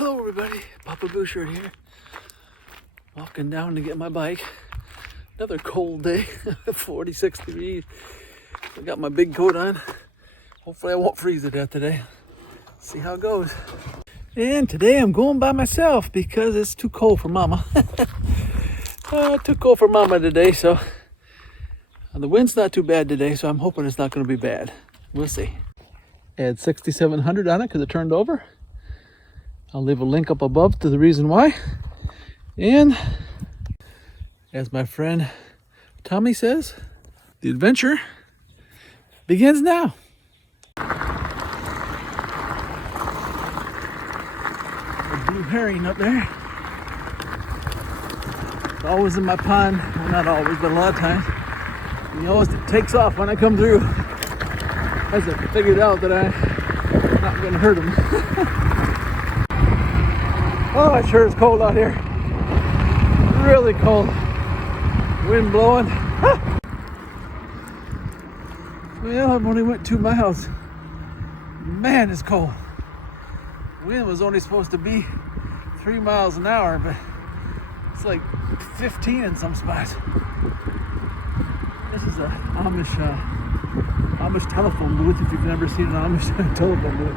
Hello everybody, Papa Bouchard here. Walking down to get my bike. Another cold day, 46 degrees. I got my big coat on. Hopefully I won't freeze to death today. See how it goes. And today I'm going by myself because it's too cold for Mama. Too cold for Mama today, so the wind's not too bad today, so I'm hoping it's not going to be bad. We'll see. Add 6,700 on it because it turned over. I'll leave a link up above to the reason why. And as my friend Tommy says, the adventure begins now. A blue herring up there. It's always in my pond. Well, not always, but a lot of times. He always takes off when I come through. Hasn't figured out that I'm not going to hurt him. Oh, it sure is cold out here. Really cold. Wind blowing. Well, I've only went 2 miles. Man, it's cold. Wind was only supposed to be 3 miles an hour, but it's like 15 in some spots. This is a Amish telephone booth if you've never seen an Amish telephone booth.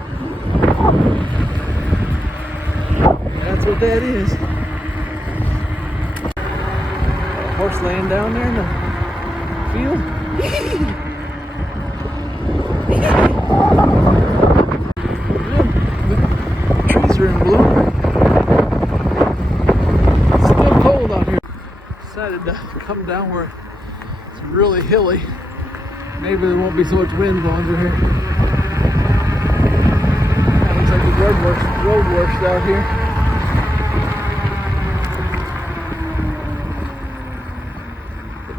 That's what that is. A horse laying down there in the field. The trees are in bloom. It's still cold out here. Decided to come down where it's really hilly. Maybe there won't be so much wind blowing through here. That looks like the road washed out here.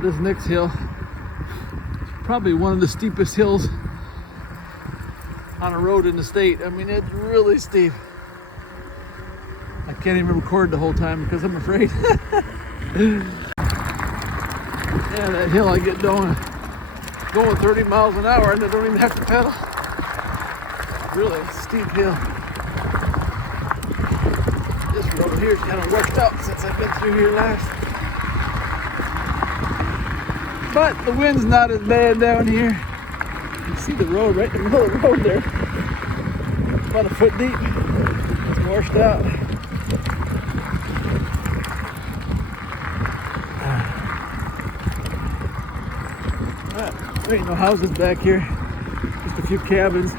This next hill is probably one of the steepest hills on a road in the state. I mean, it's really steep. I can't even record the whole time because I'm afraid. Yeah, that hill I get going 30 miles an hour and I don't even have to pedal. Really steep hill. This road here is kind of washed out since I've been through here last. But the wind's not as bad down here. You can see the road right in the middle of the road there. About a foot deep. It's washed out. There ain't no houses back here. Just a few cabins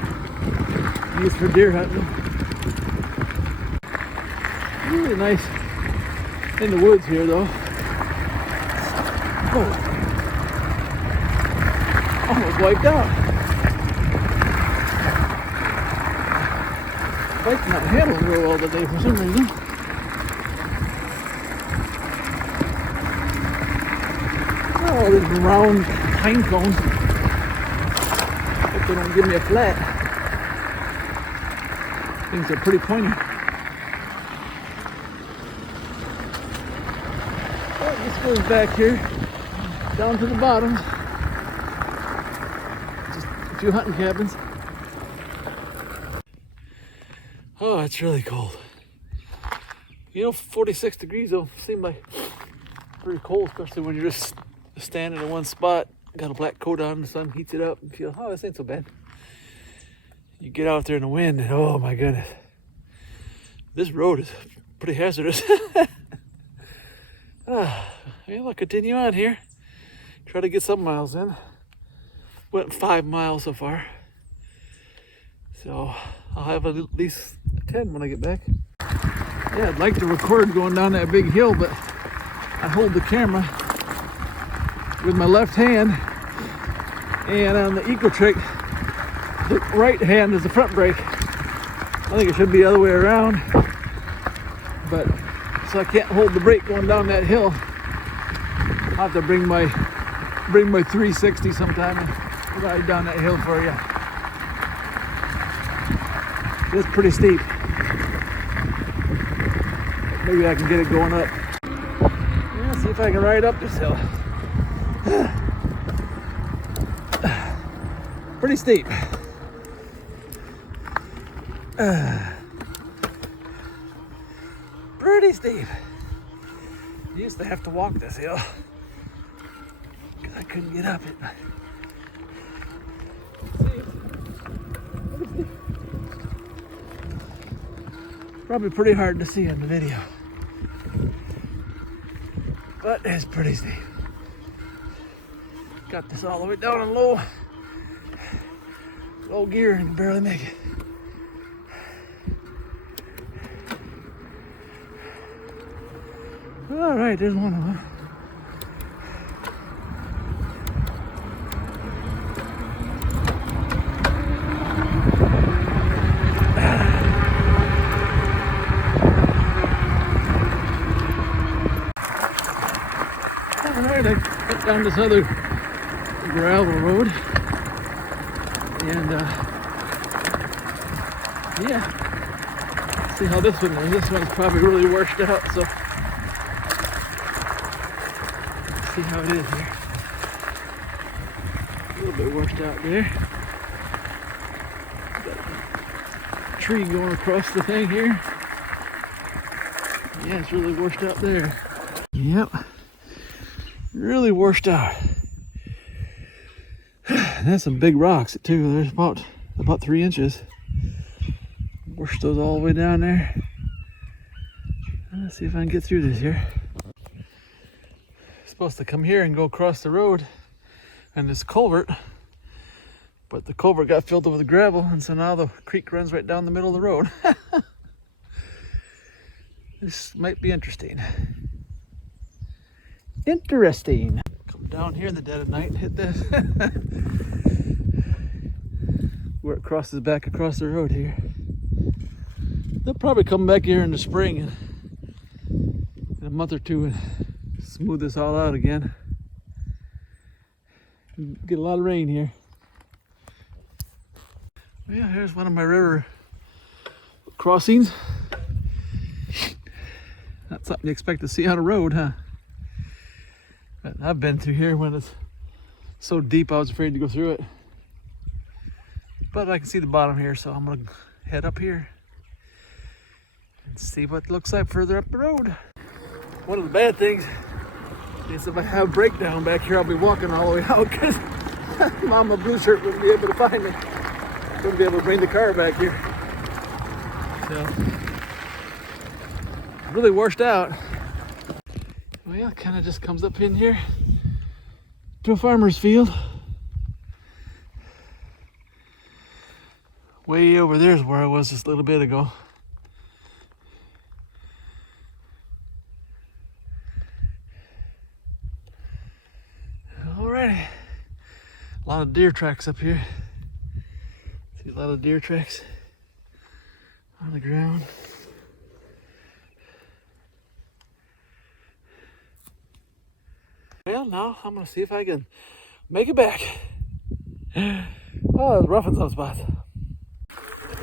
used for deer hunting. Really nice in the woods here though. Oh. Almost wiped out. Bike's not handling real well today for some reason. Oh, these round pine cones. Hope they don't give me a flat. Things are pretty pointy. Oh, this goes back here, down to the bottom. A few hunting cabins. Oh, it's really cold. You know, 46 degrees though seem like pretty cold, especially when you're just standing in one spot, got a black coat on, the sun heats it up and feel, oh, this ain't so bad. You get out there in the wind and oh my goodness. This road is pretty hazardous. Well, I'll continue on here. Try to get some miles in. Went 5 miles so far, so I'll have at least 10 when I get back. Yeah, I'd like to record going down that big hill, but I hold the camera with my left hand, and on the Ecotric, the right hand is the front brake. I think it should be the other way around, but so I can't hold the brake going down that hill. I'll have to bring my 360 sometime and ride down that hill for you. It's pretty steep. Maybe I can get it going up. Yeah, see if I can ride up this hill. Pretty steep. pretty steep. I used to have to walk this hill because I couldn't get up it. Probably pretty hard to see on the video, but it's pretty steep. Got this all the way down in low gear and can barely make it. All right, there's one of them. All right, I got down this other gravel road, and yeah, see how this one is. This one's probably really washed out, so see how it is here. A little bit washed out there. Got a tree going across the thing here. Yeah, it's really washed out there. Yep, really washed out. And that's some big rocks too. There's about 3 inches. Washed those all the way down there. Let's see if I can get through this here. Supposed to come here and go across the road and this culvert, but the culvert got filled with gravel, and so now the creek runs right down the middle of the road. This might be interesting. Interesting. Come down here in the dead of night and hit this. Where it crosses back across the road here. They'll probably come back here in the spring in a month or two and smooth this all out again. Get a lot of rain here. Yeah, here's one of my river crossings. Not something you expect to see on a road, huh? But I've been through here when it's so deep I was afraid to go through it. But I can see the bottom here, so I'm gonna head up here and see what it looks like further up the road. One of the bad things is if I have a breakdown back here, I'll be walking all the way out because Mama Blue Shirt wouldn't be able to find me. Wouldn't be able to bring the car back here. So, really washed out. Well, it kind of just comes up in here to a farmer's field. Way over there is where I was just a little bit ago. Alrighty. A lot of deer tracks up here. See a lot of deer tracks on the ground. Well, now I'm gonna see if I can make it back. Oh, it's rough in some spots.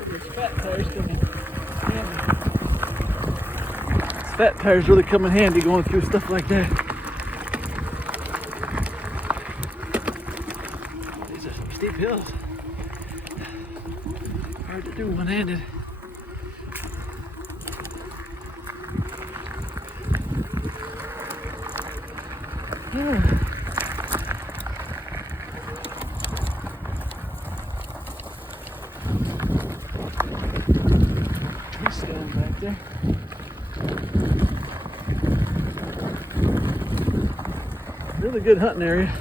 This fat tire's coming handy. This fat tire's really come in handy going through stuff like that. These are some steep hills. Hard to do one-handed. Yeah. Trees standing back there. Really good hunting area,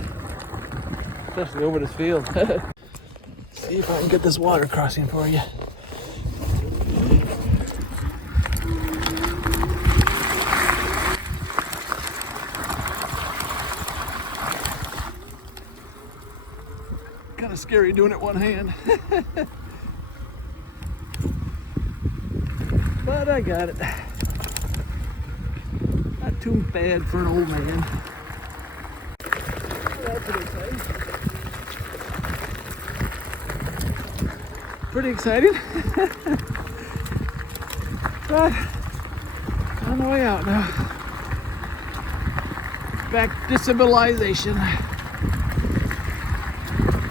especially over this field. See if I can get this water crossing for you. Kind of scary doing it one hand. But I got it. Not too bad for an old man. That's pretty exciting. Pretty exciting. But on the way out now. Back to civilization.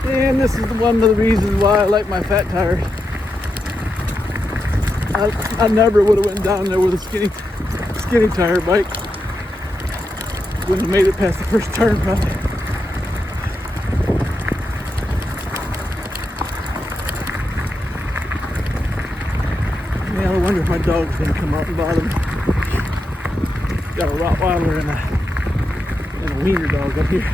And this is one of the reasons why I like my fat tires. I never would have went down there with a skinny tire bike. Wouldn't have made it past the first turn probably. Yeah, I wonder if my dog's gonna come out and bother me. Got a Rottweiler and a wiener dog up here.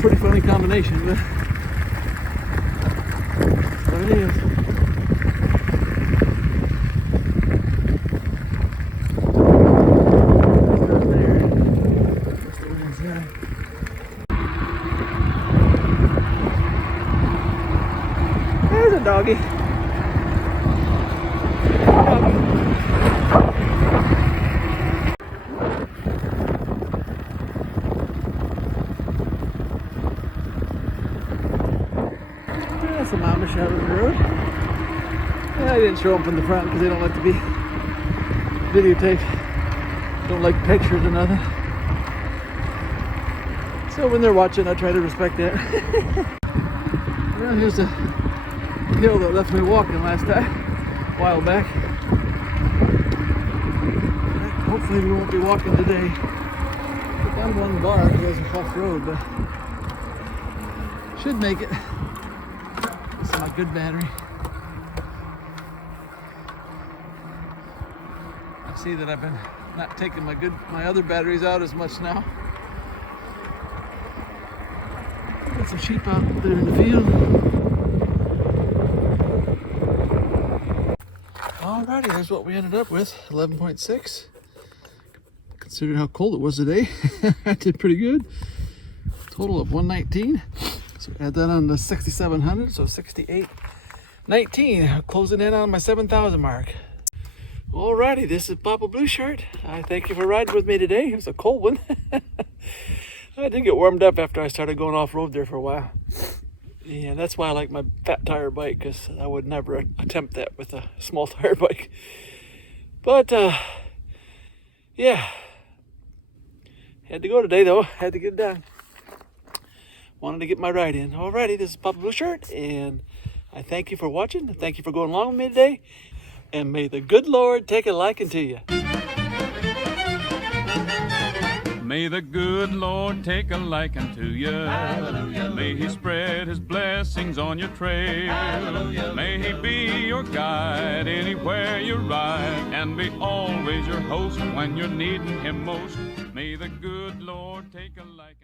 Pretty funny combination, but that's what it is. There's a doggy. That's some Amish out of the road. Yeah, I didn't show them from the front because they don't like to be videotaped. Don't like pictures or nothing. So when they're watching, I try to respect that. Well, here's the hill that left me walking last time, a while back. Hopefully we won't be walking today. I'm one bar because it's a rough road, but should make it. This is my good battery. I see that I've been not taking my other batteries out as much now. Got some sheep out there in the field. Alrighty, here's what we ended up with, 11.6. Considering how cold it was today, I did pretty good. Total of 119. So add that on to 6,700, so 68.19. Closing in on my 7,000 mark. Alrighty, this is Papa Blue Shirt. I thank you for riding with me today. It was a cold one. I did get warmed up after I started going off-road there for a while. Yeah, that's why I like my fat tire bike, because I would never attempt that with a small tire bike. But, yeah. Had to go today, though. Had to get it done. Wanted to get my ride in. Alrighty, this is Papa Blue Shirt, and I thank you for watching. Thank you for going along with me today. And may the good Lord take a liking to you. May the good Lord take a liking to you. Hallelujah. May He spread His blessings on your trail. Hallelujah. May He be your guide anywhere you ride, and be always your host when you're needing Him most. May the good Lord take a liking.